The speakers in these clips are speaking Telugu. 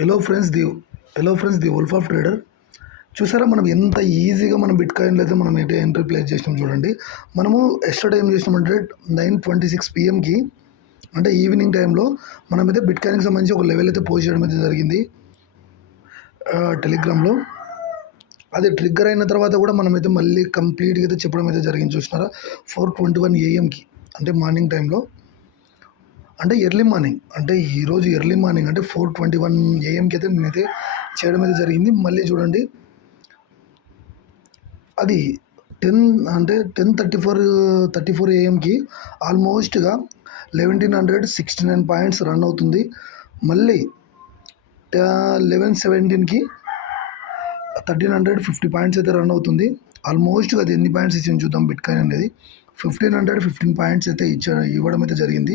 Hello friends the wolf of trader. చూసారా మనం ఎంత ఈజీగా మనం బిట్ కాయిన్లో అయితే మనం అయితే ఎంట్రీ ప్లేస్ చేసినాం చూడండి. మనము ఎస్టర్డే ఏం చేసినామంటే 9:26 PMకి అంటే ఈవినింగ్ టైంలో మనమైతే బిట్ కాయిన్కి సంబంధించి ఒక లెవెల్ అయితే పోస్ట్ చేయడం అయితే జరిగింది టెలిగ్రామ్లో. అది ట్రిగ్గర్ అయిన తర్వాత కూడా మనమైతే మళ్ళీ కంప్లీట్గా అయితే చెప్పడం అయితే జరిగింది. చూసినారా 4:21 AMకి అంటే మార్నింగ్ టైంలో, అంటే ఎర్లీ మార్నింగ్, అంటే ఈరోజు ఎర్లీ మార్నింగ్ అంటే 4:21 AMకి అయితే నేనైతే చేయడం అయితే జరిగింది. మళ్ళీ చూడండి అది 10:34 AMకి ఆల్మోస్ట్గా 1169 పాయింట్స్ రన్ అవుతుంది. మళ్ళీ 11:17కి 1350 పాయింట్స్ అయితే రన్ అవుతుంది. ఆల్మోస్ట్గా అది ఎన్ని పాయింట్స్ ఇచ్చింది చూద్దాం. బిట్ కాయిన్ అనేది 1515 పాయింట్స్ అయితే ఇవ్వడం అయితే జరిగింది.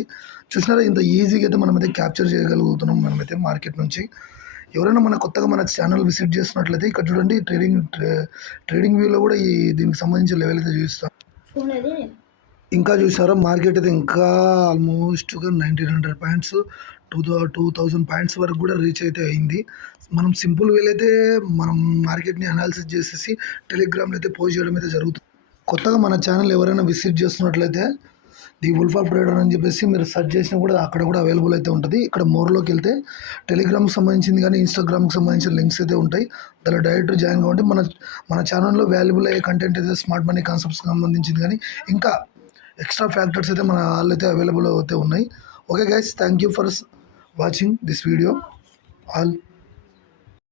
చూసినారా ఇంత ఈజీగా అయితే మనమైతే క్యాప్చర్ చేయగలుగుతున్నాం మనమైతే మార్కెట్ నుంచి. ఎవరైనా కొత్తగా మన ఛానల్ విజిట్ చేస్తున్నట్లయితే ఇక్కడ చూడండి ట్రేడింగ్ వ్యూలో కూడా దీనికి సంబంధించిన లెవెల్ అయితే చూపిస్తాం. ఇంకా చూసారా మార్కెట్ అయితే ఇంకా ఆల్మోస్ట్గా 1900 పాయింట్స్ 2000 పాయింట్స్ వరకు కూడా రీచ్ అయితే అయింది. మనం సింపుల్ వేలు అయితే మనం మార్కెట్ని అనాలిసిస్ చేసేసి టెలిగ్రామ్లో అయితే పోస్ట్ చేయడం అయితే జరుగుతుంది. కొత్తగా మన ఛానల్ ఎవరైనా విజిట్ చేస్తున్నట్లయితే ది వుల్ఫ్ ఆఫ్ ట్రేడర్ అని చెప్పేసి మీరు సెర్చ్ చేసినా కూడా అక్కడ కూడా అవైలబుల్ అయితే ఉంటుంది. ఇక్కడ మోర్లోకి వెళ్తే టెలిగ్రామ్కి సంబంధించింది కానీ ఇన్స్టాగ్రామ్కి సంబంధించిన లింక్స్ అయితే ఉంటాయి. దానిలో డైరెక్ట్ జాయిన్ కావండి. మన ఛానల్లో వాల్యుబుల్ అయ్యే కంటెంట్ అయితే స్మార్ట్ మనీ కాన్సెప్ట్స్కి సంబంధించింది కానీ ఇంకా ఎక్స్ట్రా ఫ్యాక్టర్స్ అయితే మన వాళ్ళు అయితే అవైలబుల్ అయితే ఉన్నాయి. Okay guys, thank you for watching this video all.